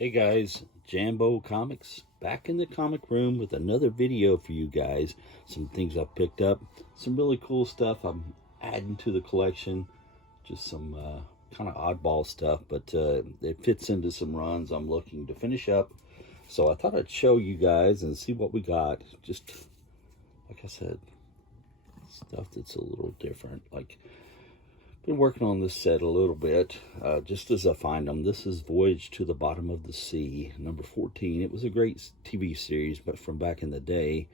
Hey guys, Jambo Comics back in the comic room with another video for you guys. Some things I've picked up, some really cool stuff I'm adding to the collection. Just some kind of oddball stuff, but it fits into some runs I'm looking to finish up. So I thought I'd show you guys and see what we got. Just like I said, stuff that's a little different. Like, been working on this set a little bit, just as I find them. This is Voyage to the Bottom of the Sea, number 14. It was a great TV series, but from back in the day.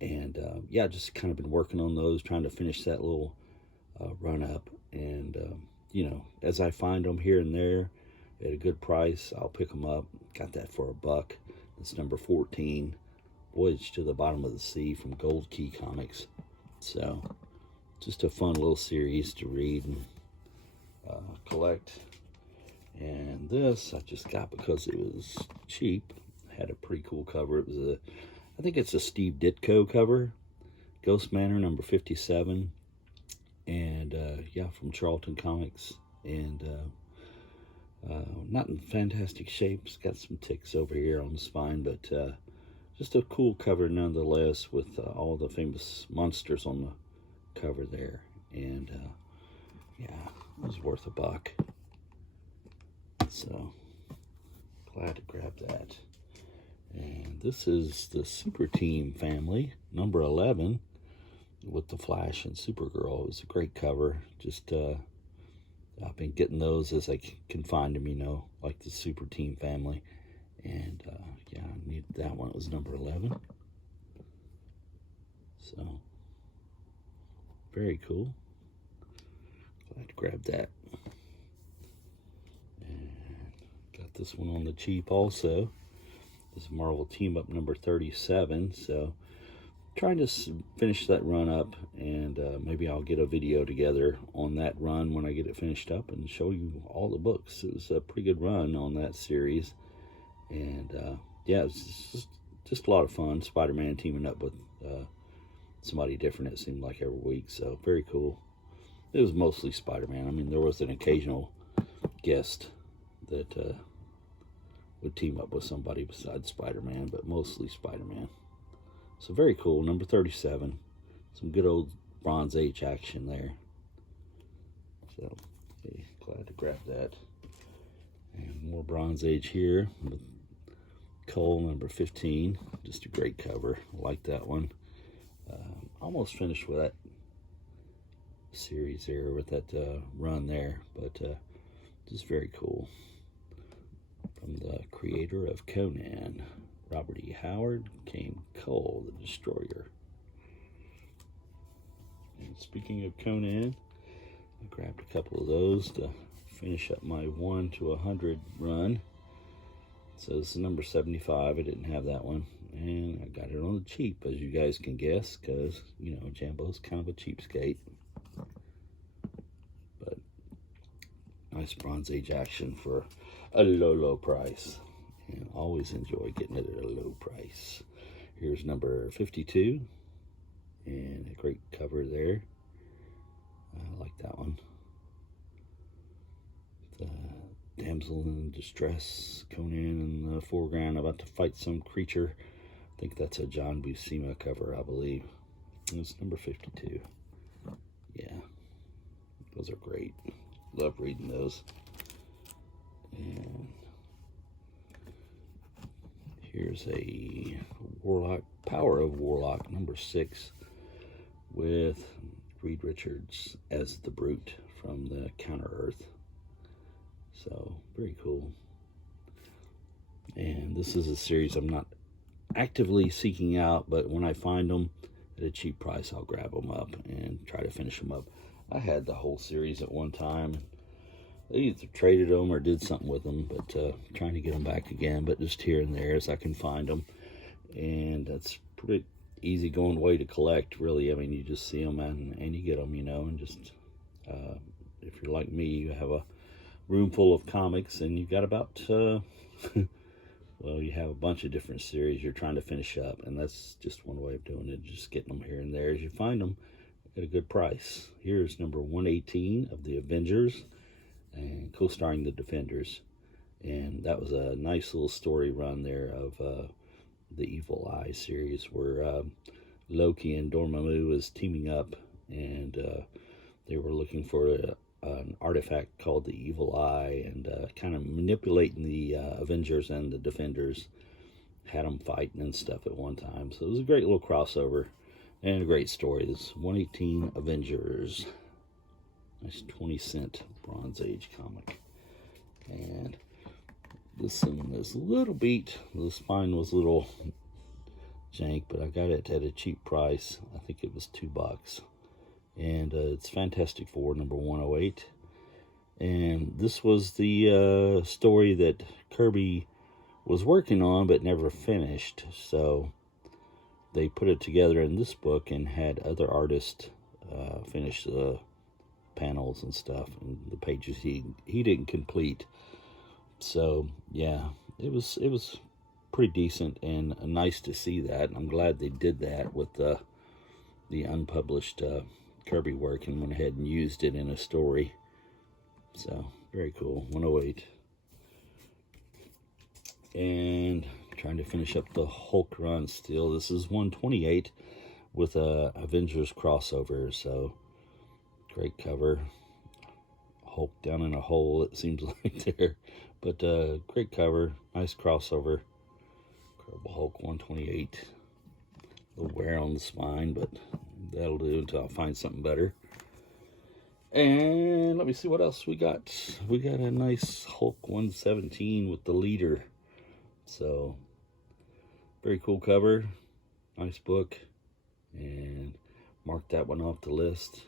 And yeah, just kind of been working on those, trying to finish that little run up. And, you know, as I find them here and there at a good price, I'll pick them up. Got that for $1. It's number 14, Voyage to the Bottom of the Sea from Gold Key Comics. So, just a fun little series to read and collect. And this I just got because it was cheap. Had a pretty cool cover. It was I think it's a Steve Ditko cover, Ghost Manor number 57, and yeah, from Charlton Comics. And not in fantastic shape. It's got some ticks over here on the spine, but just a cool cover nonetheless, with all the famous monsters on the cover there. And yeah, it was worth $1. So glad to grab that. And this is the Super Team family, number 11, with the Flash and Supergirl. It was a great cover. Just I've been getting those as I can find them, you know, like the Super Team family. And yeah, I needed that one. It was number 11. So very cool. Glad to grab that. And got this one on the cheap also. This is Marvel Team Up number 37. So trying to finish that run up, and maybe I'll get a video together on that run when I get it finished up and show you all the books. It was a pretty good run on that series. And yeah, it was just a lot of fun. Spider-Man teaming up with somebody different, it seemed like, every week. So very cool. It was mostly Spider-Man. I mean, there was an occasional guest that would team up with somebody besides Spider-Man, but mostly Spider-Man. So very cool. Number 37. Some good old Bronze Age action there. So hey, glad to grab that. And more Bronze Age here with Cole number 15. Just a great cover. I like that one. Almost finished with that series there, with that run there, but just very cool. From the creator of Conan, Robert E. Howard, came Cole the Destroyer. And speaking of Conan, I grabbed a couple of those to finish up my 1 to 100 run. So this is number 75. I didn't have that one, and I got it on the cheap, as you guys can guess, because, you know, Jambo's kind of a cheapskate. But nice Bronze Age action for a low price, and always enjoy getting it at a low price. Here's number 52, and a great cover there. I like that one. The damsel in distress, Conan in the foreground about to fight some creature. I think that's a John Buscema cover, I believe. It's number 52. Yeah, those are great. Love reading those. And here's a Warlock, Power of Warlock, number 6, with Reed Richards as the Brute from the Counter-Earth. So very cool. And this is a series I'm not actively seeking out, but when I find them at a cheap price, I'll grab them up and try to finish them up. I had the whole series at one time. I either traded them or did something with them, but trying to get them back again, but just here and there as I can find them. And that's pretty easy going way to collect, really. I mean, you just see them and you get them, you know, and just if you're like me, you have a room full of comics and you've got about well, you have a bunch of different series you're trying to finish up, and that's just one way of doing it, just getting them here and there as you find them at a good price. Here's number 118 of the Avengers, and co-starring the Defenders. And that was a nice little story run there of the Evil Eye series, where Loki and Dormammu was teaming up, and they were looking for an artifact called the Evil Eye, and kind of manipulating the Avengers and the Defenders. Had them fighting and stuff at one time. So it was a great little crossover and a great story. This 118 Avengers. Nice 20-cent Bronze Age comic. And this one is a little beat. The spine was a little jank, but I got it at a cheap price. I think it was $2. And it's Fantastic Four number 108. And this was the story that Kirby was working on but never finished. So they put it together in this book and had other artists finish the panels and stuff, and the pages he didn't complete. So yeah, it was pretty decent and nice to see that. I'm glad they did that with the unpublished Kirby work and went ahead and used it in a story. So very cool. 108. And trying to finish up the Hulk run still. This is 128 with a Avengers crossover. So great cover. Hulk down in a hole, it seems like there. But great cover. Nice crossover. Incredible Hulk 128. A little wear on the spine, but that'll do until I find something better. And let me see what else we got. We got a nice Hulk 117 with the leader. So, very cool cover. Nice book. And mark that one off the list.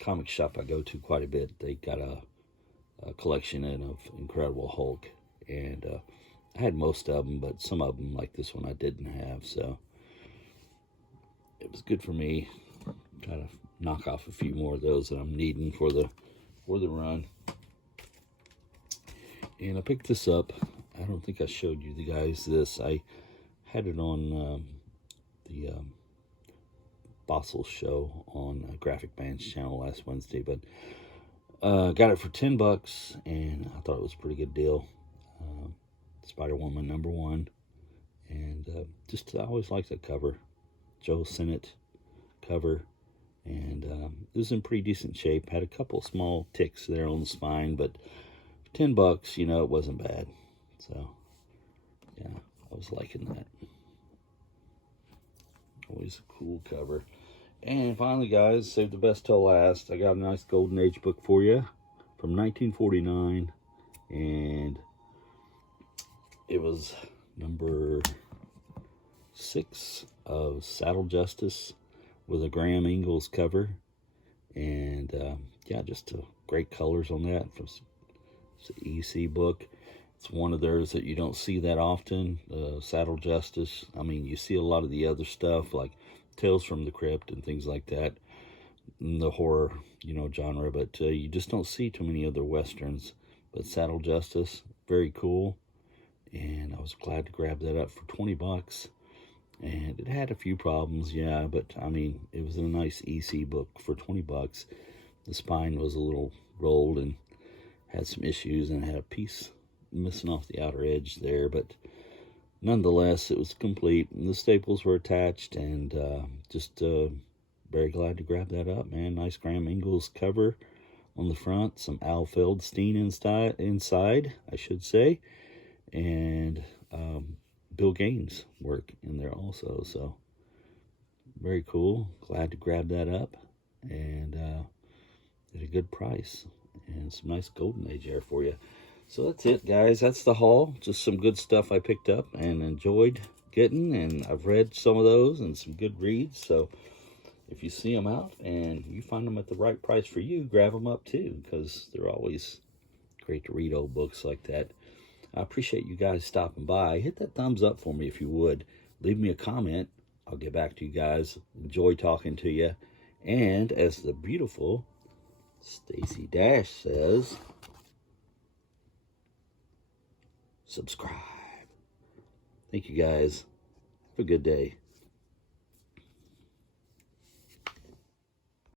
Comic shop I go to quite a bit. They got a collection in of Incredible Hulk. And I had most of them, but some of them, like this one, I didn't have. So, it was good for me. Try to knock off a few more of those that I'm needing for the run. And I picked this up. I don't think I showed you guys this. I had it on the Fossil show on Graphic Band's channel last Wednesday, but got it for $10, and I thought it was a pretty good deal. Spider-Woman #1, and just I always liked that cover. Joe Sinnott cover, and it was in pretty decent shape. Had a couple small ticks there on the spine, but $10, you know, it wasn't bad. So yeah, I was liking that. Always a cool cover. And finally, guys, save the best till last. I got a nice Golden Age book for you from 1949, and it was number 6 of Saddle Justice with a Graham Ingalls cover. And yeah, just great colors on that. It's an EC book. It's one of theirs that you don't see that often, Saddle Justice. I mean, you see a lot of the other stuff like Tales from the Crypt and things like that in the horror, you know, genre, but you just don't see too many other westerns. But Saddle Justice, very cool, and I was glad to grab that up for $20. And it had a few problems, yeah, but I mean, it was a nice EC book for $20. The spine was a little rolled and had some issues, and had a piece missing off the outer edge there, but nonetheless, it was complete, and the staples were attached, and just very glad to grab that up, man. Nice Graham Ingalls cover on the front, some Al Feldstein inside, I should say, and Bill Gaines work in there also, so very cool. Glad to grab that up, and at a good price, and some nice Golden Age air for you. So that's it, guys. That's the haul. Just some good stuff I picked up and enjoyed getting, and I've read some of those and some good reads. So if you see them out and you find them at the right price for you, grab them up too, because they're always great to read old books like that. I appreciate you guys stopping by. Hit that thumbs up for me if you would. Leave me a comment. I'll get back to you guys. Enjoy talking to you. And as the beautiful Stacy Dash says, subscribe. Thank you, guys. Have a good day.